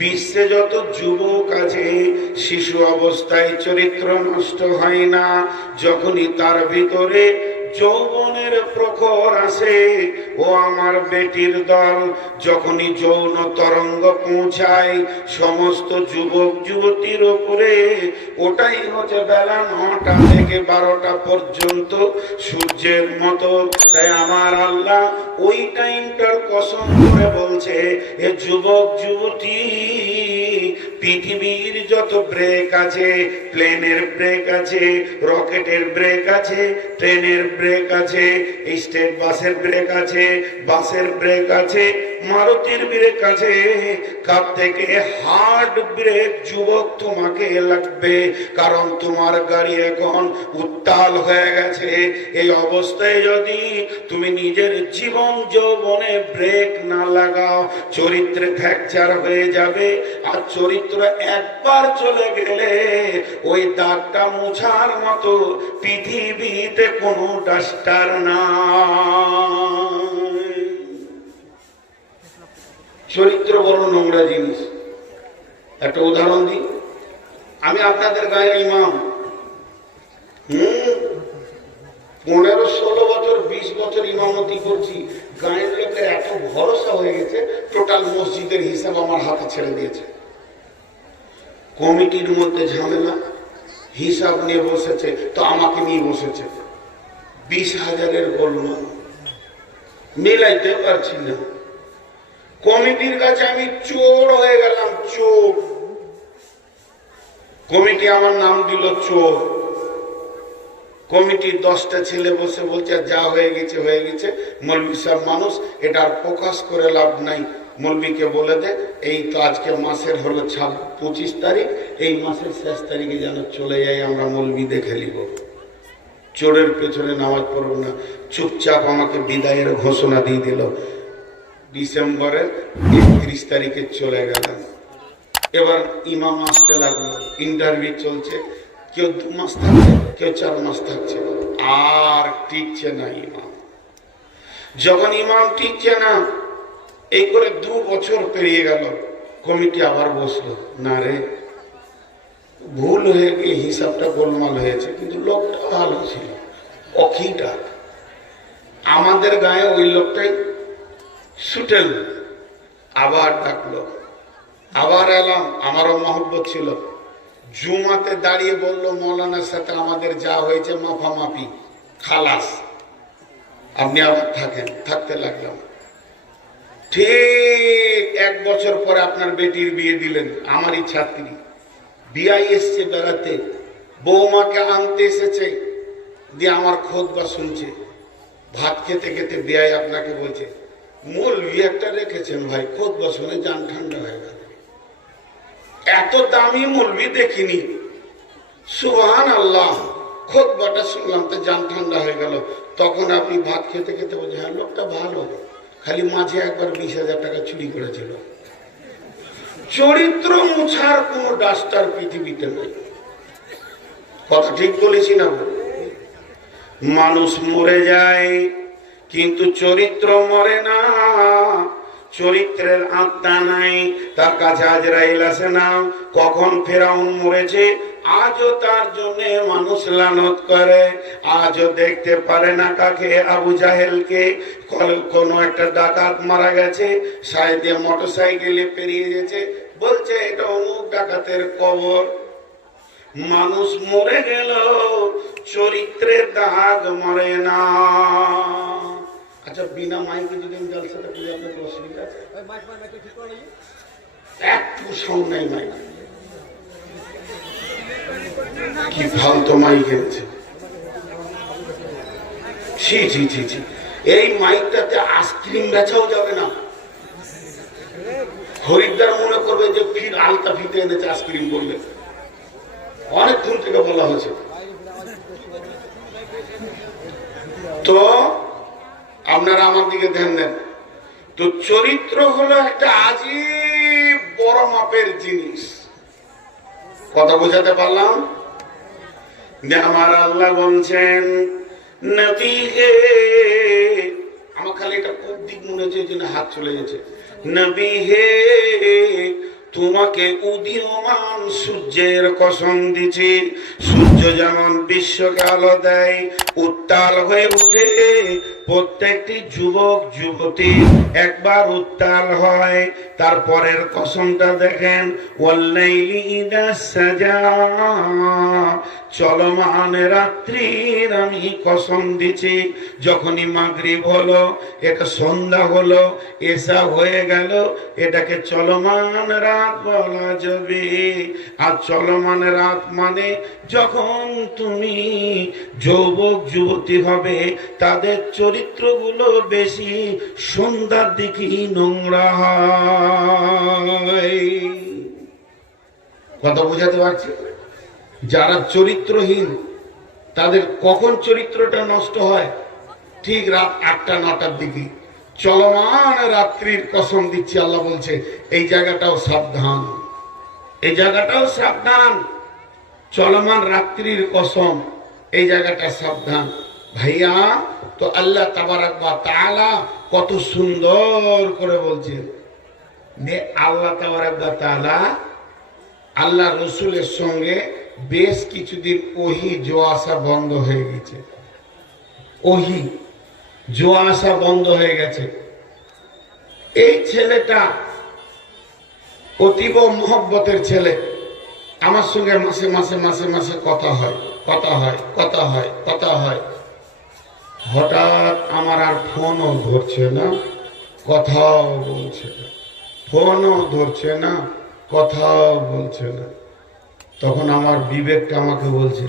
বিশ্বে যত যুবক আছে শিশু অবস্থায় চরিত্র নষ্ট হয় না। যখনই তার ভিতরে যৌবনের প্রখর আসে। ও আমার বেটির দল, যখনই যৌন তরঙ্গ পৌঁছায়, সমস্ত যুবক যুবতীর ওপরে ওটাই হচ্ছে বেলা নটা থেকে বারোটা পর্যন্ত সূর্যের মতো। তাই আমার আল্লাহ ওই টাইমটার কসম করে বলছে এ যুবক, যুবতী পৃথিবীর যত ব্রেক আছে, প্লেনের ব্রেক আছে, রকেটের ব্রেক আছে, ট্রেনের ব্রেক আছে, স্টেট বাসের ব্রেক আছে, বাসের ব্রেক আছে মারুতির ব্রেক আছে কার থেকে হার্ড ব্রেক যুবক তোমাকে লাগবে, কারণ তোমার গাড়ি এখন উত্তাল হয়ে গেছে। এই অবস্থায় যদি তুমি নিজের জীবন যৌবনে ব্রেক না লাগাও, চরিত্রে ফ্র্যাকচার হয়ে যাবে। আর চরিত্র একবার চলে গেলে ওই দাগটা মুছার মতো পৃথিবীতে কোনো ডাস্টার না। চরিত্র বড় নোংরা জিনিস। একটা উদাহরণ দিই। আমি আপনাদের গায়ের ইমাম। হুম? পনেরো, ষোলো বছর, বিশ বছর ইমামতি করছি। গায়ের লোকের এত ভরসা হয়ে গেছে, টোটাল মসজিদের হিসাব আমার হাতে ছেড়ে দিয়েছে। কমিটির মধ্যে ঝামেলা, হিসাব নিয়ে বসেছে, তো আমাকে নিয়ে বসেছে। বিশ হাজারের গোলমাল। মিলাইতে পারছি না। কমিটির কাছে আমি চোর হয়ে গেলাম, চোর। কমিটি আমার নাম দিল চোর। কমিটির দশটা ছেলে বসে বলছে, যা হয়ে গেছে হয়ে গেছে। মৌলবী সাহেব মানুষ, এটা আর প্রকাশ করে লাভ নাই। মৌলবীকে বলে দে, এই তো আজকে মাসের হলো ছাব পঁচিশ তারিখ। এই মাসের শেষ তারিখে যেন চলে যাই, আমরা মৌলবী দেখে নিব। চোরের পেছনে নামাজ পড়ব না। চুপচাপ আমাকে বিদায়ের ঘোষণা দিয়ে দিল। ডিসেম্বরের একত্রিশ তারিখে চলে গেলেন এবার ইমাম আসতে লাগল। ইন্টারভিউ চলছে। কেউ দু মাস থাকছে, কেউ চার মাস থাকছে। আর টিকছে না ইমাম। যখন ইমাম টিকছে না, এই করে দু বছর পেরিয়ে গেল। কমিটি আবার বসল, না রে, ভুল হয়ে গিয়ে হিসাবটা গোলমাল হয়েছে, কিন্তু লোকটা ভালো ছিল অখিটা আমাদের গায়ে ওই লোকটাই সুটেল। আবার ডাকলো। আবার এলাম, আমারও মহব্বত ছিল। জুমাতে দাঁড়িয়ে বলল মৌলানার সাথে আমাদের যা হয়েছে মাফামাফি, খালাস। আপনি আবার থাকেন, থাকতে লাগলাম। ঠিক এক বছর পরে আপনার বেটির বিয়ে দিলেন, আমারই ছাত্রী। বিয়াই এসছে বেড়াতে, বৌমাকে আনতে এসেছে, দিয়ে আমার খোদ বা শুনছে। ভাত খেতে খেতে বিয়াই আপনাকে বলছে মূল একটা রেখেছেন ভাই, খোদ বা শুনে যান ঠান্ডা হয়ে গেল। এত দামি মুলবি দেখিনি। সুহান আল্লাহ খোদবাটা শুনলাম তো যান ঠান্ডা হয়ে গেল। তখন আপনি ভাত খেতে খেতে বলছেন হ্যাঁ লোকটা ভালো। খালি মাঝে একবার বিশ হাজার টাকা চুরি করেছিল। চরিত্র মুছার কোন ডাস্টার পৃথিবীতে নেই। কথা ঠিক বলেছি না? মানুষ মরে যায় কিন্তু চরিত্র মরে না। চরিত্রের আত্মা নাই, তার কাছে আজরাইল আসে না। কখন ফেরাউন মরেছে, আজও তার জন্য মানুষ লানত করে। আজও দেখতে পারে না কাকে, আবু জাহেলকে। কোনো একটা ডাকাত মারা গেছে সাইডে মোটর সাইকেলে পেরিয়ে গেছে। বলছে, এটা অমুক ডাকাতের কবর। মানুষ মরে গেল, চরিত্রের দাগ মরে না। আচ্ছা বিনা মাইকে যদি আমি জলসাটা করি আপনাদের অসুবিধা আছে? একটু মাইক কি ফালতু মাইক এনেছে ছি ছি ছি ছি। এই মাইকটাতে আইসক্রিম বেচাও যাবে না। হরিদ্বার মনে করবে যে ফির আলতা ফিতে এনেছে আইসক্রিম বললে। অনেকক্ষণ থেকে বলা হয়েছে। তো আপনারা আমার দিকে ধ্যান দেন। তো চরিত্র হলো একটা আজীব বড় মাপের জিনিস। কথা বোঝাতে পারলাম? যে আমার আল্লাহ বলছেন নবী হে আমার খালি এটা খুব দিক মনে হচ্ছে জন্য হাত চলে গেছে। নবী হে তোমাকে উদীয়মান সূর্যের কসম দিছি। সূর্য যেমন বিশ্বকে আলো দেয়, উত্তাল হয়ে ওঠে প্রত্যেকটি যুবক যুবতী একবার উত্তাল হয়। তারপরের কসমটা দেখেন চলমান রাত্রির, আমি কসম দিছি যখনই মাগরিব হলো এটা সন্ধ্যা হলো, এসা হয়ে গেল, এটাকে চলমান রাত বলা যাবে। আর চলমান রাত মানে যখন তুমি যুবক, যুবতী হবে, তাদের চরিত্রগুলো বেশি সন্ধ্যার দিকেই নোংরা হয়। কথা বোঝাতে পারছি? যারা চরিত্রহীন, তাদের কখন চরিত্রটা নষ্ট হয়? ঠিক রাত আটটা, নটার দিকে। চলমান রাত্রির কসম দিচ্ছি, আল্লাহ বলছে, এই জায়গাটাও সাবধান। এই জায়গাটাও সাবধান। চলমান রাত্রির কসম, এই জায়গাটা সাবধান। ভাইয়া, তো আল্লাহ তাবারাক বা তাআলা কত সুন্দর করে বলছেন। আল্লাহ তাবারাক বা তাআলা, আল্লাহ রসুলের সঙ্গে বেশ কিছুদিন ওহি জো আসা বন্ধ হয়ে গেছে। ওহি জো আসা বন্ধ হয়ে গেছে। এই ছেলেটা অতীব মহব্বতের ছেলে। আমার সঙ্গে মাসে মাসে মাসে মাসে কথা হয় কথা হয় কথা হয় কথা হয়। হঠাৎ আমার আর ফোনও ধরছে না, কথাও বলছে না। ফোনও ধরছে না, কথাও বলছে না। তখন আমার বিবেকটা আমাকে বলছে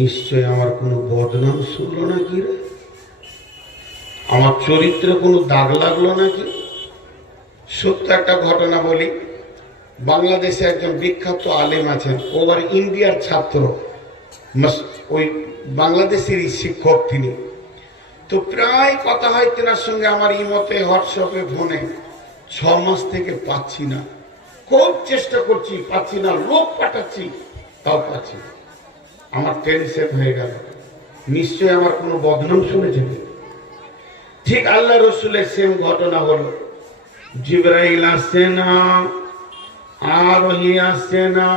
নিশ্চয় আমার কোনো বদনাম শুনলো নাকি রে? আমার চরিত্রে কোনো দাগ লাগল নাকি? সত্য একটা ঘটনা বলি, বাংলাদেশে একজন বিখ্যাত আলেম আছেন ওবার ইন্ডিয়ার ছাত্র ওই বাংলাদেশেরই শিক্ষক তিনি। তো প্রায় কথা হয় তেনার সঙ্গে আমার ইমতে হোয়াটসঅ্যাপে ফোনে, ছ মাস থেকে পাচ্ছি না। খুব চেষ্টা করছি, পাচ্ছি না, লোক পাঠাচ্ছি, তাও পাচ্ছি। আমার টেনশন হয়ে গেল। নিশ্চয় আমার কোনো বদনাম শুনেছেন ঠিক আল্লাহ রসুলের সেম ঘটনা হলো। জিব্রাইল আসছে না আর আসছে না,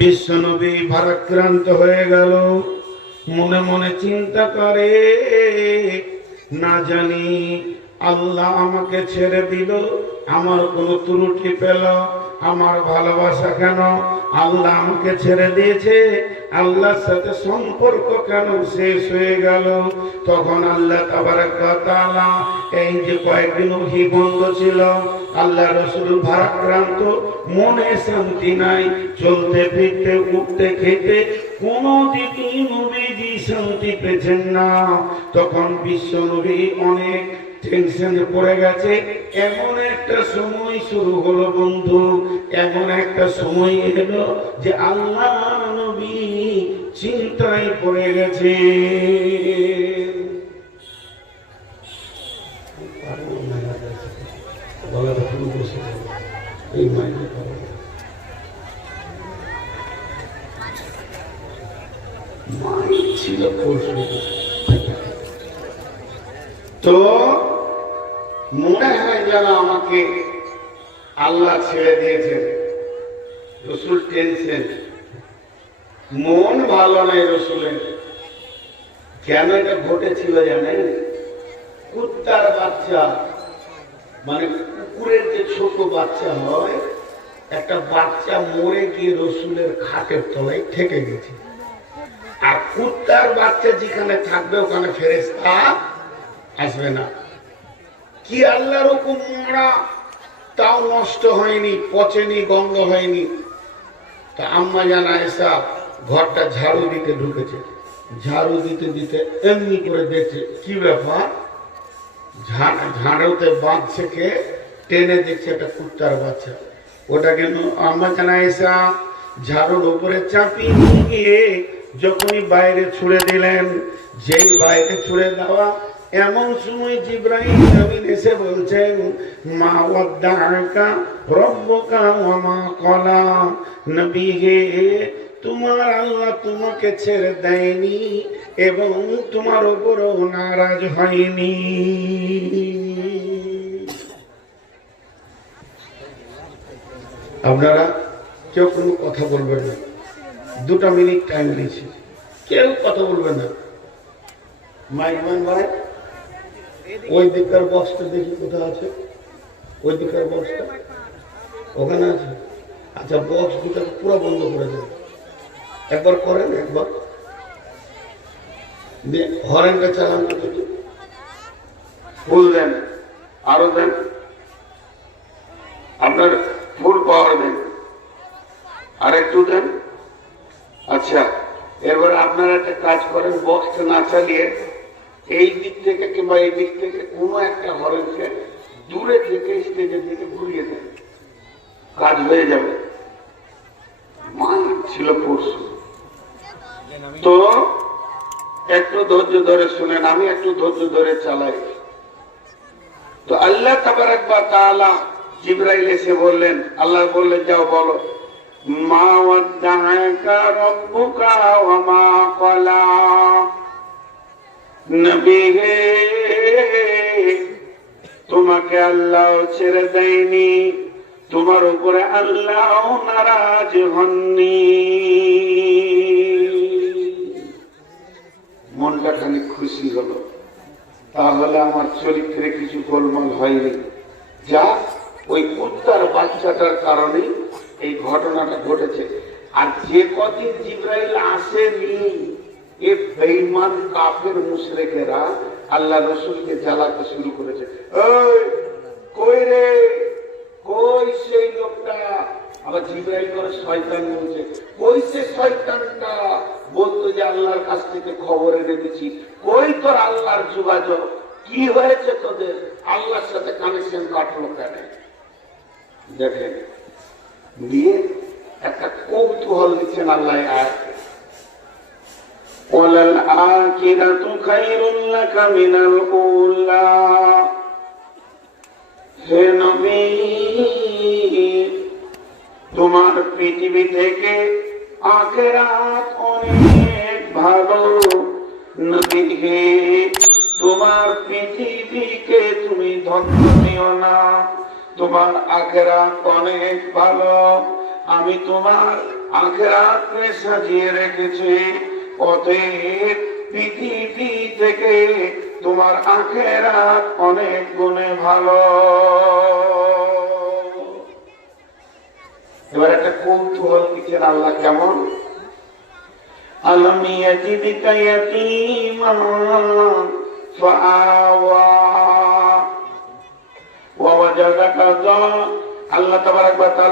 বিশ্বনবী ভারাক্রান্ত হয়ে গেল। মনে মনে চিন্তা করে, না জানি আল্লাহ আমাকে ছেড়ে দিল। আমার কোনো ত্রুটি পেল আমার ভালোবাসা কেন আল্লাহ আমাকে ছেড়ে দিয়েছে? আল্লাহর সাথে সম্পর্ক কেন শেষ হয়ে গেল? তখন আল্লাহ তাবারাকাতালা এই যে কয়েকদিন ওহি বন্ধ ছিল, আল্লাহ রসুল ভারাক্রান্ত মনে শান্তি নাই। চলতে ফিরতে, উঠতে খেতে কোনো দিকই নবীজি শান্তি পেয়েছেন না। তখন বিশ্ব নবী অনেক টেনশনে পড়ে গেছে। এমন একটা সময় শুরু হলো বন্ধু। এমন একটা সময় এলো যে আল্লাহ নবী চিন্তায় পড়ে গেছে। তো মনে হয় যেন আমাকে আল্লাহ ছেড়ে দিয়েছেন। রসুল টেনশন মন ভালো নেই রসুলের। কেন এটা ঘটেছিল জানেন? কুত্তার বাচ্চা মানে কুকুরের যে ছোট বাচ্চা হয়, একটা বাচ্চা মরে গিয়ে রসুলের খাটের তলায় থেকে গেছে। আর কুত্তার বাচ্চা যেখানে থাকবে, ওখানে ফেরেস্তা আসবে না। কি আল্লাহর হুকুম মরা তাও নষ্ট হয়নি, পচেনি, গন্ধ হয়নি। তা আম্মা জানা এসা ঘরটা ঝাড়ু দিতে ঢুকেছে। ঝাড়ু দিতে দিতে এমনি করে দেখছে, কি ব্যাপার? ঝাড়ুতে বাঁধছে কে? টেনে দেখছে একটা কুত্তার বাচ্চা। ওটা কেন? আম্মা জানা এসা ঝাড়ুর উপরে চাপিয়ে গিয়ে যখনই বাইরে ছুড়ে দিলেন, যেই বাইরে ছুড়ে দেওয়া এমন সময় জিব্রাহিম নবীন এসে বলছেন, মা ওয়াদ্দাআকা রব্বুকা ওয়া মা ক্বালা নবী হে তোমার আল্লাহ তোমাকে ছেড়ে দেয়নি এবং তোমার উপরও নারাজ হয়নি। আপনারা কেউ কোনো কথা বলবেন না। দুটা মিনিট টাইম দিয়েছি। কেউ কথা বলবেন না। মাইকম্যান ভাই ওই দিককার বক্সটা দেখি কোথায় আছে? ওই দিককার বক্সটা ওখানে আছে? আচ্ছা বক্স দুটা পুরো বন্ধ করে দেন। একবার করেন, একবার। দিয়ে হরেনটা চালান ফুল দেন, আরও দেন। আপনার ফুল পাওয়ার দেন। আর একটু দেন। আচ্ছা এবার আপনারা একটা কাজ করেন বক্সটা না চালিয়ে এই দিক থেকে কিংবা এই দিক থেকে কোনো একটা হরেনকে দূরে থেকে স্টেজের দিকে ঘুরিয়ে দেন কাজ হয়ে যাবে। ছিল পরশু। তো একটু ধৈর্য ধরে শুনেন, আমি একটু ধৈর্য ধরে চালাই। তো আল্লাহ তাবারাক বা তাআলা জিব্রাইল এসে বললেন, আল্লাহ বললেন, যাও বলো, মা মা ক্বালা নবী হে, তোমাকে আল্লাহ ছেড়ে দেয়নি, তোমার উপরে আল্লাহ নারাজ হননি। মনটা খানিক খুশি হলো। তাহলে আমার চরিত্রে কিছু গোলমাল হয়নি। যা ওই কুত্তার বাচ্চাটার কারণে এই ঘটনাটা ঘটেছে। আর যে কদিন জিব্রাইল আসেনি কাফের মুশরেকেরা আল্লাহ রসুলকে জ্বালাতে শুরু করেছে। কই রে? কই সেই লোকটা? আবার জিব্রাইল করে শয়তান বলছে, কই সে শয়তানটা? বলতো যে, আল্লাহর কাছ থেকে খবর এনে দিচ্ছি। কই তোর আল্লাহর যোগাযোগ? কি হয়েছে তোদের? আল্লাহর সাথে কানেকশন কাটলো কেন? দেখেন দিয়ে একটা কৌতূহল দিচ্ছেন আল্লাহ আয়াতে وللآخرة خير لك من الأولى হে নবী তোমার পৃথিবী থেকে আখেরাত অনেক ভালো নবী হে তোমার পৃথিবীকে তুমি ধন্য নিও না তোমার আখেরাত অনেক ভালো আমি তোমার আখেরাতকে সাজিয়ে রেখেছি অতএব পৃথিবী থেকে তোমার আখেরাত অনেক গুণে ভালো। এবার একটা কৌতূহল দিচ্ছেন আল্লাহ কেমন? আলম আল্লাহ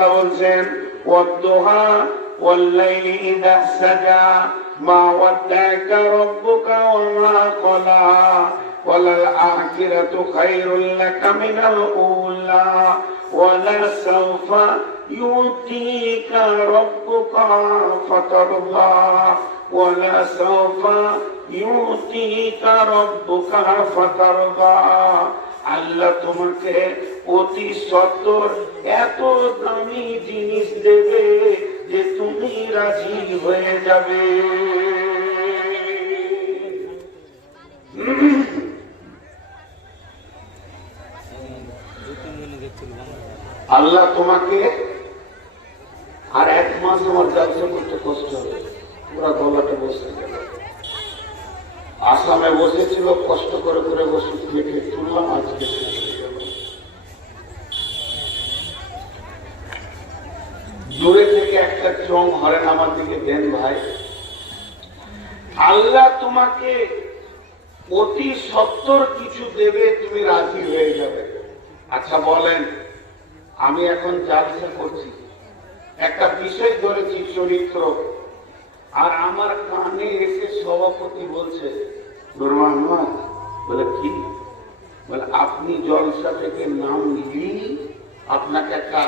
বলছেন, ওয়াদ-দুহা ওয়াল-লাইলি সাজা। মা ওয়াদ্দাকা রাব্বুকা ওয়া মা ক্বালা وللآخرة خير لك من الأولى ولسوف يؤتيك ربك فترضى ولسوف يؤتيك ربك فترضى আল্লাহ তোমাকে অতি সত্তর এত দামি জিনিস দেবে যে তুমি রাজি হয়ে যাবে। আল্লাহ তোমাকে আর এক মাস আমার ব্যবসা করতে কষ্ট হবে। পুরা গলাটা বসে আসামে বসেছিল, কষ্ট করে করে বসে তুললাম, আজকে শেষ হয়ে গেল। দূরে থেকে একটা চোখ হরেন আমার দিকে দেন ভাই। আল্লাহ তোমাকে অতি সত্তর কিছু দেবে, তুমি রাজি হয়ে যাবে। আচ্ছা বলেন, আমি এখন জালসা করছি। একটা বিষয় ধরেছি চরিত্র। আর আমার কানে এসে সভাপতি বলছে বলে, কি? বলে, আপনি জলসা থেকে নাম নিলেই আপনাকে একটা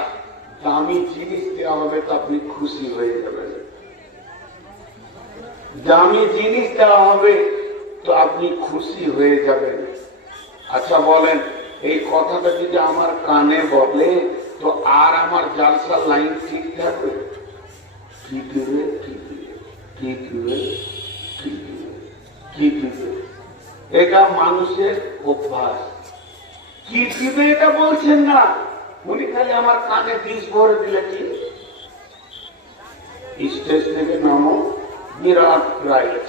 দামি জিনিস দেওয়া হবে, তো আপনি খুশি হয়ে যাবেন। দামি জিনিস দেওয়া হবে, তো আপনি খুশি হয়ে যাবেন। আচ্ছা বলেন, এই কথাটা যদি আমার কানে বলে, তো আর আমার জালসার লাইন ঠিক থাকবে? কি কি কি এটা মানুষের অভ্যাস। কি দিবে এটা বলছেন না। উনি খালি আমার কানে বিষ ভরে দিলে কি? স্টেজ থেকে নামো। বিরাট প্রাইজ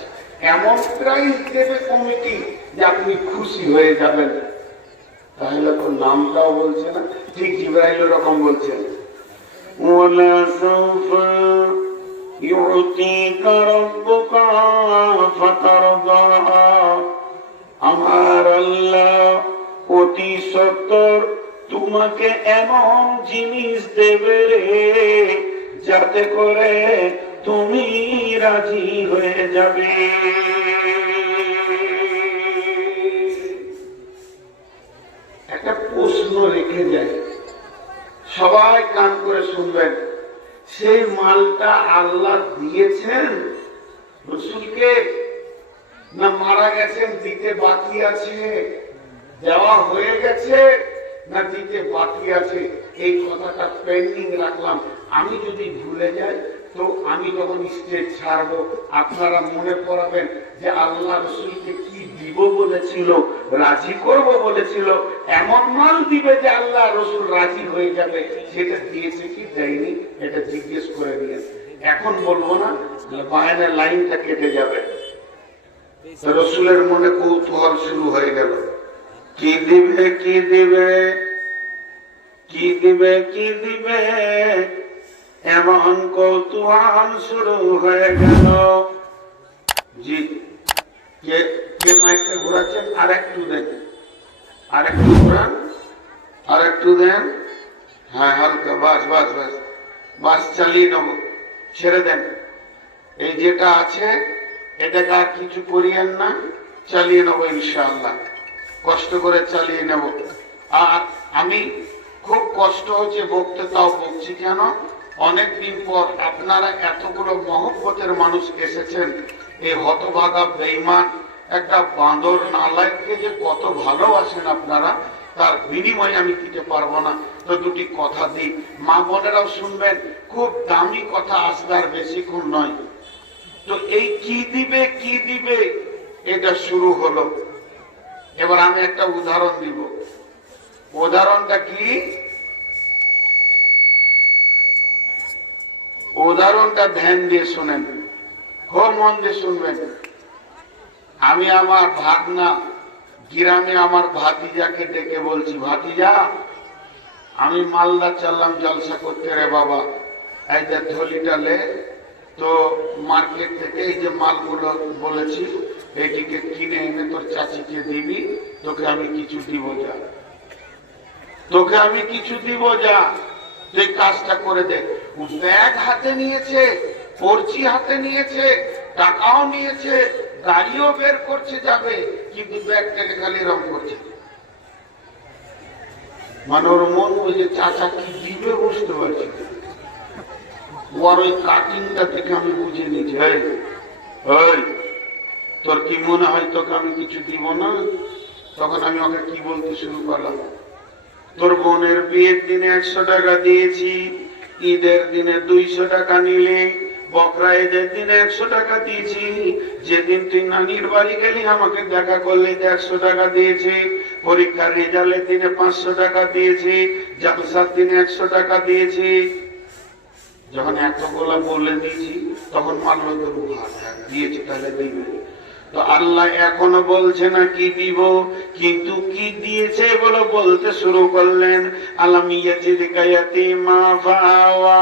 এমন প্রাইজ দেবে কমিটি যে আপনি খুশি হয়ে যাবেন তাহলে তো নামটাও বলছে না ঠিক জিব্রাইল রকম বলছেন ولا سوف يعطيك ربك فترضى আমার আল্লাহ অতি সত্তর তোমাকে এমন জিনিস দেবে রে যাতে করে তুমি রাজি হয়ে যাবে। একটা প্রশ্ন রেখে যায় সবাই কান করে শুনবেন। সেই মালটা আল্লাহ দিয়েছেন রসুলকে? না মারা গেছেন, দিতে বাকি আছে? দেওয়া হয়ে গেছে না দিতে বাকি আছে? এই কথাটা পেন্ডিং রাখলাম। আমি যদি ভুলে যাই তো আমি যখন স্টেজ ছাড়বো, আপনারা মনে করাবেন যে আল্লাহ রসুলকে কি দিব বলেছিল, রাজি করব বলেছিল, এমন মাল দিবে যে আল্লাহ রসুল রাজি হয়ে যাবে। সেটা দিয়েছে কি দেয়নি? এটা জিজ্ঞেস করে নিয়ে এখন বলব না, বায়নের লাইনটা কেটে যাবে। রসুলের মনে কৌতূহল শুরু হয়ে গেল। কি দিবে কি দিবে? কি দিবে কি দিবে? এমন কৌতূহল শুরু হয়ে গেল। জি, কে কে ঘোরাচ্ছেন? আর একটু দেন। আর একটু ঘোরান। আর একটু দেন। হ্যাঁ হালকা, বাস বাস বাস। বাস চালিয়ে নেব। ছেড়ে দেন। এই যেটা আছে, এটাকে আর কিছু করিয়েন না। চালিয়ে নেব ইনশাআল্লাহ। কষ্ট করে চালিয়ে নেব। আর আমি খুব কষ্ট হচ্ছে বকতে তাও বকছি কেন? অনেকদিন পর আপনারা এতগুলো মহব্বতের মানুষ এসেছেন। এই হতভাগা বেইমান একটা বাঁদর নালায়কে যে কত ভালোবাসেন আপনারা, তার বিনিময়ে আমি দিতে পারব না। তো দুটি কথা দিই। মা বোনেরাও শুনবেন, খুব দামি কথা আসবার বেশিক্ষণ নয়। তো এই কি দিবে কি দিবে, এটা শুরু হলো। এবার আমি একটা উদাহরণ দিব। উদাহরণটা কি? উদাহরণটা ধ্যান দিয়ে শোনেন। খুব মন দিয়ে শুনবেন। আমি আমার ভাগনা, গ্রামে আমার ভাতিজাকে ডেকে বলছি, ভাতিজা, আমি মালদা চাললাম জলসা করতে রে বাবা। এই যে থলিটা লে, তো মার্কেট থেকে এই যে মালগুলো বলেছি, এটিকে কিনে এনে তোর চাচিকে দিবি, তোকে আমি কিছু দিব যা। তোকে আমি কিছু দিব যা। তুই কাজটা করে দে ব্যাগ হাতে নিয়েছে পর্চি হাতে নিয়েছে, টাকাও নিয়েছে, গাড়িও বের করছে যাবে, কিন্তু ব্যাগটাকে খালি রং করছে। মানে ওর মন ওই যে চাচা কি দিবে বুঝতে পারছি থেকে তোর কি মনে হয় তোকে আমি কিছু দিব না? তখন আমি ওকে কি বলতে শুরু করলাম? তোর বোনের বিয়ের দিনে একশো টাকা দিয়েছি, ঈদের দিনে দুইশো টাকা নিলে, বকরা ঈদের দিনে একশো টাকা দিয়েছি। যেদিন তুই নানির বাড়ি গেলি, আমাকে দেখা করলি একশো টাকা দিয়েছি, পরীক্ষার রেজাল্টের দিনে পাঁচশো টাকা দিয়েছি, জালসার দিনে একশো টাকা দিয়েছি। যখন এতগুলা বলে দিয়েছি, তখন মানল তোর দিয়েছি, তাহলে দিবে। তো আল্লাহ এখনও বলছে না কি দিব, কিন্তু কি দিয়েছে বলো বলতে শুরু করলেন। আলামিয়া জিদিকায়াতি মা ফাওয়া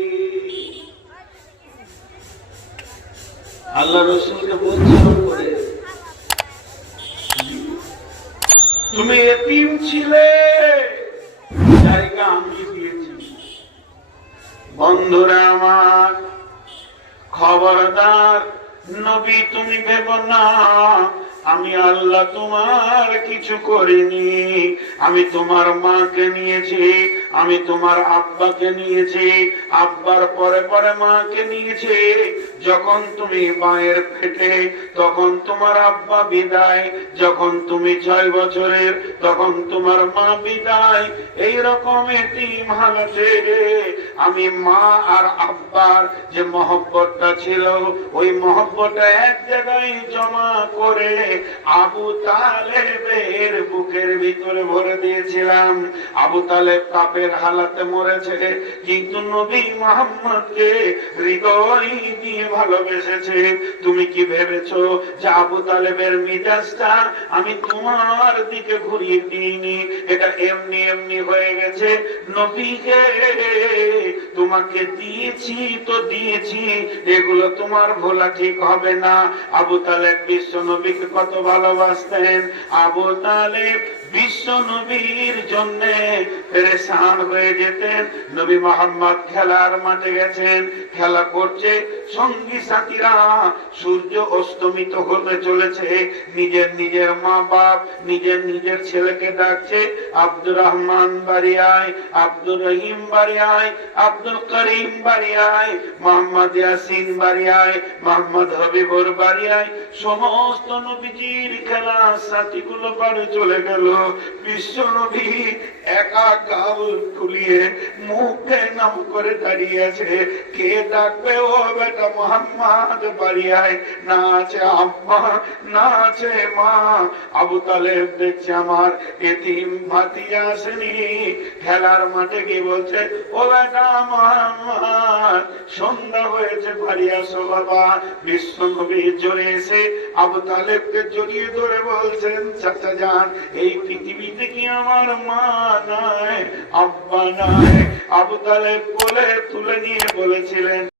আল্লাহ রসুলকে বলছিল করে। তুমি এতিম ছিলে, জায়গা আমি দিয়েছি। বন্ধুরা আমার, খবরদার নবী তুমি ভেব না। আমি আল্লাহ তোমার কিছু করিনি। আমি তোমার মাকে নিয়েছি, আমি তোমার আব্বাকে নিয়েছি, আব্বার পরে পরে মাকে নিয়েছি। যখন তুমি মায়ের পেটে, তখন তোমার আব্বা বিদায়, যখন তুমি ছয় বছরের, তখন তোমার মা বিদায়। এই রকম এতিম হালাতে আমি মা আর আব্বার যে মহব্বতটা ছিল, ওই মহব্বতটা এক জায়গায় জমা করে আবু তালেবের বুকের ভিতরে ভরে দিয়েছিলাম। আবু তালেব কাপের হালাতে মরেছে, কিন্তু নবী মোহাম্মদকে হৃদয় দিয়ে ভালোবেসেছে। তুমি কি ভেবেছো যে আবু তালেবের মিজাজটা আমি তোমার দিকে ঘুরিয়ে দিইনি? এটা এমনি এমনি হয়ে গেছে। নবীকে তোমাকে দিয়েছি তো দিয়েছি, এগুলো তোমার ভোলা ঠিক হবে না। আবু তালেব বিশ্ব নবীকে কত ভালোবাসতেন আবু তালেব। বিশ্ব নবীর জন্য হয়ে যেতেন। নবী মোহাম্মদ খেলার মাঠে গেছেন, খেলা করছে, সঙ্গী সাথীরা সূর্য অস্তমিত হতে চলেছে। নিজের নিজের মা বাপ নিজের নিজের ছেলেকে ডাকছে, আব্দুর রহমান আব্দুর রহিম বাড়িয়ায়, আব্দুল করিম বাড়িয়ায়, মোহাম্মদ ইয়াসিন বাড়িয়ায়, মোহাম্মদ হবিবুর বাড়িয়ায়। সমস্ত নবীজির খেলা সাথীগুলো বাড়ি চলে গেল। বিশ্ব নবী একা গাল খুলিয়ে মুখে নাম করে দাঁড়িয়ে আছে কে ডাকবে ও বেটা মোহাম্মদ বাড়িয়ায়? না আছে আম্মা না আছে মা। আবু তালেব দেখছে আমার, এতিম ভাতিজা আসেনি। খেলার মাঠে গিয়ে বলছে, ও বেটা মোহাম্মদ, সন্ধ্যা হয়েছে, বাড়ি আসো বাবা। বিশ্ব নবী জোরে এসে আবু তালেবকে জড়িয়ে ধরে বলছেন, চাচা যান, এই পৃথিবীতে কি আমার মা নাই আব্বা নাই আবু তালেব কোলে তুলে নিয়ে বলেছিলেন